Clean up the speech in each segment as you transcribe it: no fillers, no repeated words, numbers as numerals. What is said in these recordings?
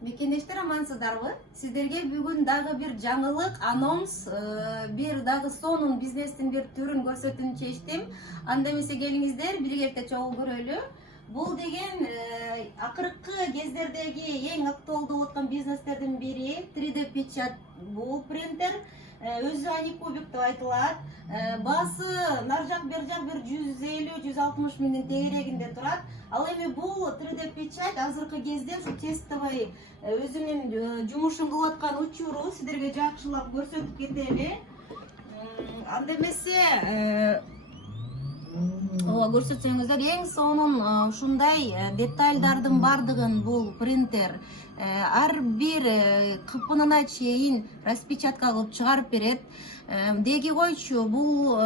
Мекендештер, амансыздарбы? Сиздерге бүгүн дагы бир жаңылык, анонс, бир дагы сонун бизнестин бир түрүн көрсөтүүнү чечтим. Анда эмесе келиңиздер, биргеликте чогуу көрөлү. Бул деген акыркы кездердеги эң актуалдуу болуп аткан бизнестердин бири 3D печать. Бул принтер өзү аникубик деп айтылат. Баасы нар жак бер жак бир 150-160 миңдин тегерегинде турат. Ал эми бул 3D печать азыркы кезде ушу тестовый өзүнүн жумушун кылып аткан учуру сиздерге жакшылап көрсөтүп кетели. Анда эмесе көрсөтсөңүздөр, эң сонун ушундай детальдардын бардыгын бул принтер ар бир кыпынына чейин распечатка кылып чыгарып берет. Деги койчу, бул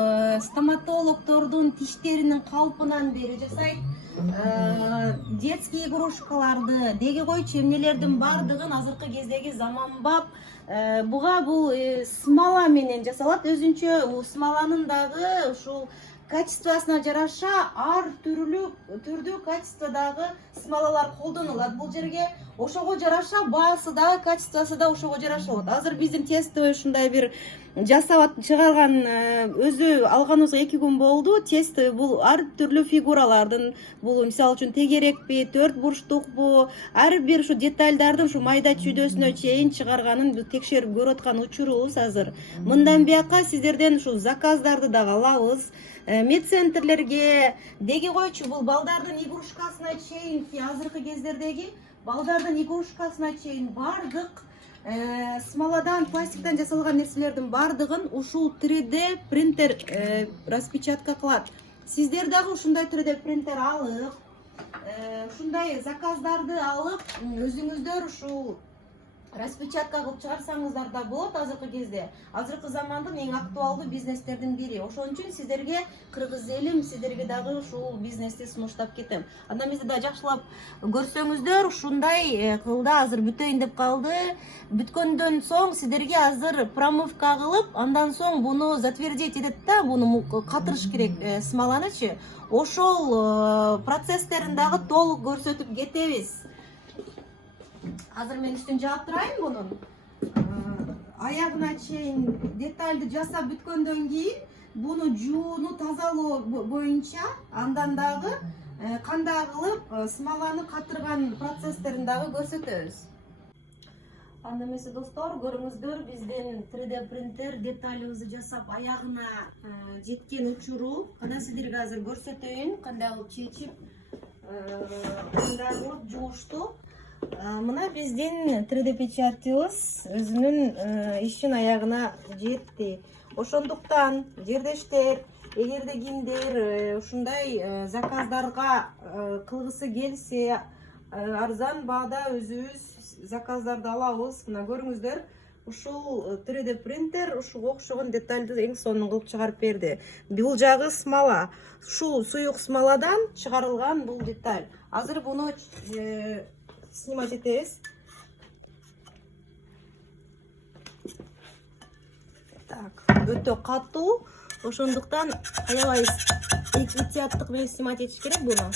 стоматологдордун тиштеринин калпынан бери жасайт. Детский игрушкаларды, деги койчу эмнелердин бардыгын азыркы кездеги заманбап буга бул смола менен жасалат. Өзүнчө смоланын дагы ушул качествосуна жараша ар түрдүү качестводагы смолалар колдонулат. Бул жерге ошого жараша баасы да, качествосу да ошого жараша болот. Азыр биздин тестовый ушундай бир жасап чыгарган өзү алганыбызга 2 күн болду. Тестовый бул ар түрлүү фигуралардын, бул мисалы үчүн тегерекпи, 4 бурчтукпу, ар бир ушу детальдардын ушу майда чүйдөсүнө чейин чыгарганын текшерип көрүп аткан учурубуз азыр. Мындан бияка сиздерден ушу заказдарды дагы алабыз. Медцентрлерге деги койчу, бул балдардын игрушкасына чейинки азыркы кездердеги балдардын игрушкасына чейин бардык смоладан, пластиктан жасалган нерселердин бардыгын ушул 3D принтер распечатка кылат. Сиздер дагы ушундай 3D принтер алып, ушундай заказдарды алып, өзүңүздөр ушул распечатка кылып чыгарсаңыздар да болот. Азыркы кезде, азыркы замандын эң актуалдуу бизнестердин бири. Ошон үчүн сиздерге кыргыз элим, сиздерге дагы ушул бизнести сунуштап кетем. Андан эмесе да жакшылап көрсөңүздөр, ушундай кылда азыр бүтөйүн деп калды. Бүткөндөн соң сиздерге азыр промывка кылып, андан соң буну затвердить этет да, буну катырыш керек смоланычы. Ошол процесстерин дагы толук көрсөтүп кетебиз. Азыр мен үстүн жаап турайын бунун. Аягына чейин детальды жасап бүткөндөн кийин буну жууну тазалоо боюнча андан дагы кандай кылып смоланы катырган процесстерин дагы көрсөтөбүз. Анда эмесе достор, көрүңүздөр, биздин 3D принтер деталыбызды жасап аягына жеткен учуру. Кана сиздерге азыр көрсөтөйүн, кандай кылып чечип, кандай кылып жуушту. Мына биздин 3D печатыбыз өзүнүн ишин аягына жетти. Ошондуктан жердештер, эгерде кимдир ушундай заказдарга кылгысы келсе, арзан баада өзүбүз заказдарды алабыз. Мына көрүңүздөр, ушул 3D принтер ушуга окшогон детальды эң сонун кылып чыгарып берди. Бул жагы смола. Ушул суюк смоладан чыгарылган бул деталь. Азыр буну снимать этебиз. Так, өтө катуу, ошондуктан аябай эффективдик менен снимать этиш керек буну.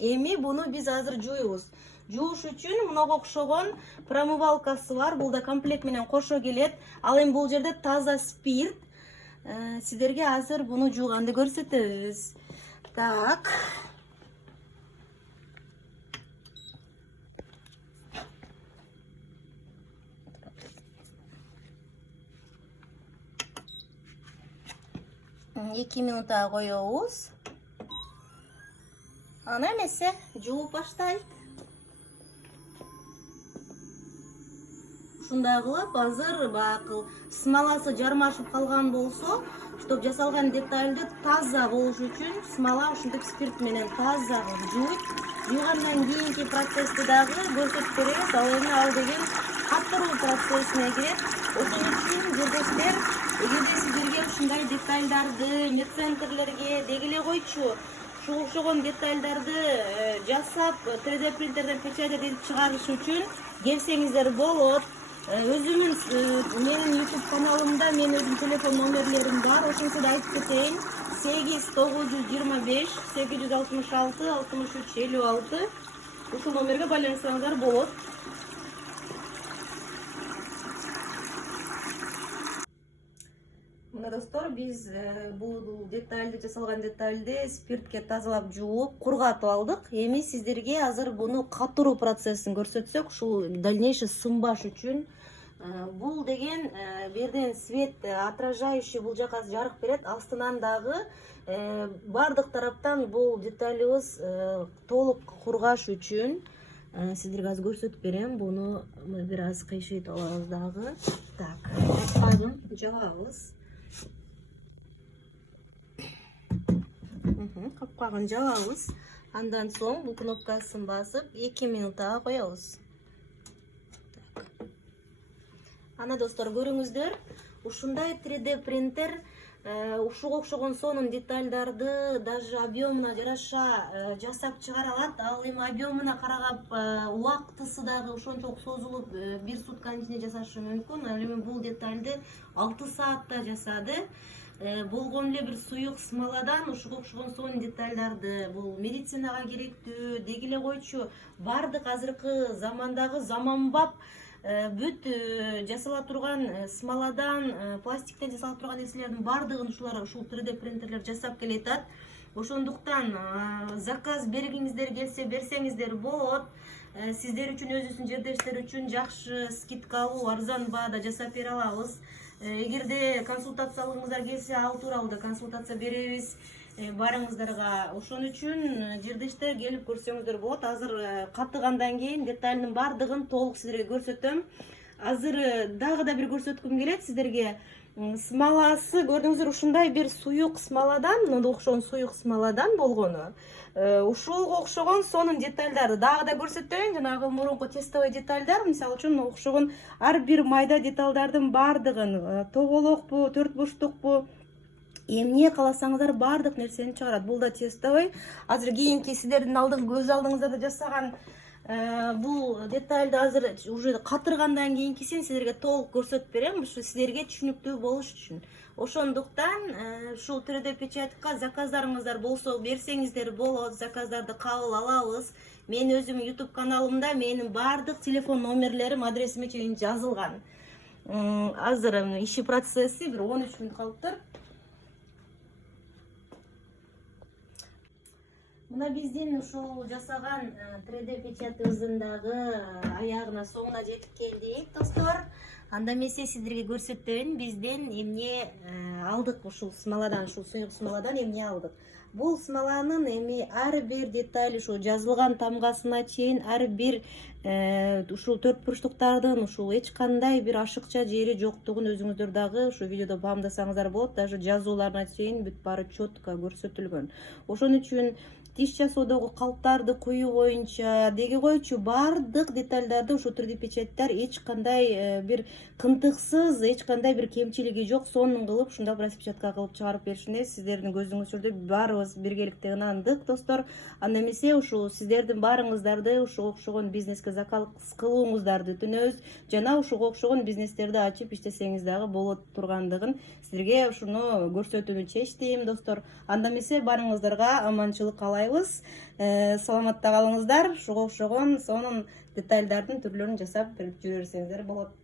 Эми буну биз азыр жууйбуз. Жууш үчүн мынага окшогон промывалкасы бар. Бул да комплект менен кошо келет. Ал эми бул жерде таза спирт. Сиздерге азыр буну жууганды көрсөтөбүз. Так. Эки минутка коебуз. Ана эмесе жууп баштайт. Ушундай кылып, азыр бакыл смоласы жармашып калган болсо, чтоб жасалган детальды таза болуш үчүн смола ушинтип спирт менен таза кылып жууйт. Жуугандан кийинки процессти дагы көрсөтүп беребиз. Ал эми ал деген катыруу процессине кирет. Ошон үчүн жердештер, эгерде сиздерге ушундай детальдарды медцентрлерге деги эле койчу, ушуга окшогон детальдарды жасап 3D принтерден печать этип чыгарыш үчүн келсеңиздер болот. Өзүмүн менин YouTube каналымда мен өзүм телефон номерлерим бар. Ошонсу да айтып кетейин. 8 925 866 63 56 ушул номерге байланышсаңыздар болот. Мына достор, биз бул детальды, жасалган детальды спиртке тазалап жууп, кургатып алдык. Эми сиздерге азыр буну катыруу процессин көрсөтсөк, ушул дальнейший сынбаш үчүн бул деген берден свет отражающий, бул жака жарык берет, астынан дагы бардык тараптан бул деталыбыз толук кургаш үчүн сиздерге азыр көрсөтүп берем. Буну бир аз кыйшайтып алабыз дагы. Так, капкагын жабабыз. Капкагын жабабыз. Андан соң бул кнопкасын басып 2 минутага коебуз. Ана достор, көрүңүздөр, ушундай 3D принтер ушуга окшогон сонун детальдарды даже объемуна жараша жасап чыгара алат. Ал эми объемуна карагап убактысы дагы ошончолук созулуп 1 сутканын ичинде жасашы мүмкүн. Ал эми бул детальды 6 саатта жасады. Болгон эле бир суюк смоладан ушуга окшогон сонун детальдарды, бул медицинага керектүү, деги эле койчу бардык азыркы замандагы заманбап бүт жасала турган смоладан, пластиктен жасала турган нерселердин бардыгын ушулар ушул 3D принтерлер жасап келатат. Ошондуктан заказ бергиңиздер келсе берсеңиздер болот. Сиздер үчүн, өзүбүздүн жердештер үчүн жакшы скидкалуу, арзан баада жасап бере алабыз. Эгерде консультациялыгыңыздар келсе, ал тууралуу да консультация беребиз барыңыздарга. Ошон үчүн жердештер келип көрсөңүздөр болот. Азыр катыгандан кийин деталдын бардыгын толук сиздерге көрсөтөм. Азыр дагы да бир көрсөткүм келет сиздерге. Смоласы көрдүңүздөр, ушундай бир суюк смоладан, мына окшогон суюк смоладан болгону. Ушулга окшогон сонун детальдарды дагы да көрсөтөйүн. Жанагы мурунку тестовый детальдар, мисалы үчүн окшогон ар бир майда детальдардын бардыгын, тоголокпу, төрт бурчтукпу, эмне кааласаңыздар бардык нерсени чыгарат. Бул да тестовый. Азыр кийинки сиздердин көз алдыңыздарда жасаган бул детальды азыр уже катыргандан кийинкисин сиздерге толук көрсөтүп берем, ушу сиздерге түшүнүктүү болуш үчүн. Ошондуктан ушул 3D печатка заказдарыңыздар болсо берсеңиздер болот. Заказдарды кабыл алабыз. Мен өзүм YouTube каналымда менин бардык телефон номерлерим, адресиме чейин жазылган. Азыр иши процесси бир 13 мүнөт калыптыр. Мына биздин ушул жасаган 3D печатыбыздын дагы аягына, соңуна жетип келдик, достор. Анда эмесе сиздерге көрсөтөйүн, бизден эмне алдык, ушул смоладан, ушул суюк смоладан эмне алдык. Бул смоланын эми ар бир деталь, ушул жазылган тамгасына чейин ар бир ушул төрт бурчтуктардын ушул эч кандай бир ашыкча жери жоктугун өзүңүздөр дагы ушул видеодо баамдасаңыздар болот. Даже жазууларына чейин бүт баары четко көрсөтүлгөн. Ошон үчүн тиш жасоодогу калптарды коюу боюнча деги койчу бардык детальдарды ушул 3D печаттар эч кандай бир кынтыксыз, эч кандай бир кемчилиги жок, сонун кылып ушундай распечатка кылып чыгарып беришине сиздердин көзүңүздөрдө баарыбыз биргеликте ынандык, достор. Анда эмесе ушул сиздердин баарыңыздарды ушуга окшогон бизнеске заказ кылууңуздарды өтүнөбүз. Жана ушуга окшогон бизнестерди ачып иштесеңиз дагы болот тургандыгын сиздерге ушуну көрсөтүүнү чечтим, достор. Анда эмесе баарыңыздарга аманчылык каалайбыз. Саламатта калыңыздар. Ушуга окшогон сонун детальдардын түрлөрүн жасап берип жүрсеңиздер болот.